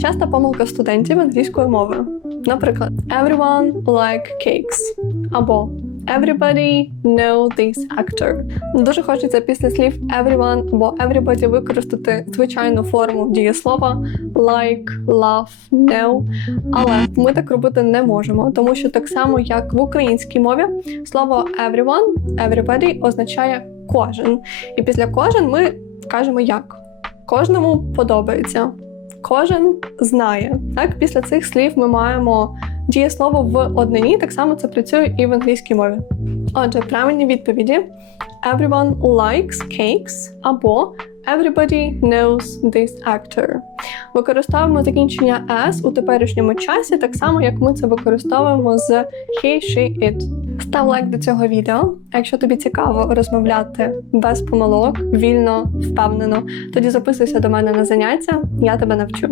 Часта помилка студентів англійської мови. Наприклад, everyone like cakes або Everybody know this actor. Дуже хочеться після слів everyone або everybody використати звичайну форму дієслова like, love, know. Але ми так робити не можемо, тому що так само, як в українській мові, слово everyone, everybody означає кожен. І після кожен ми кажемо як. Кожному подобається. Кожен знає. Так, після цих слів ми маємо дієслово в однині, так само це працює і в англійській мові. Отже, правильні відповіді: Everyone likes cakes або Everybody knows this actor. Використовуємо закінчення s у теперішньому часі, так само як ми це використовуємо з he, she, it. Став лайк до цього відео. А якщо тобі цікаво розмовляти без помилок, вільно, впевнено, тоді записуйся до мене на заняття, я тебе навчу.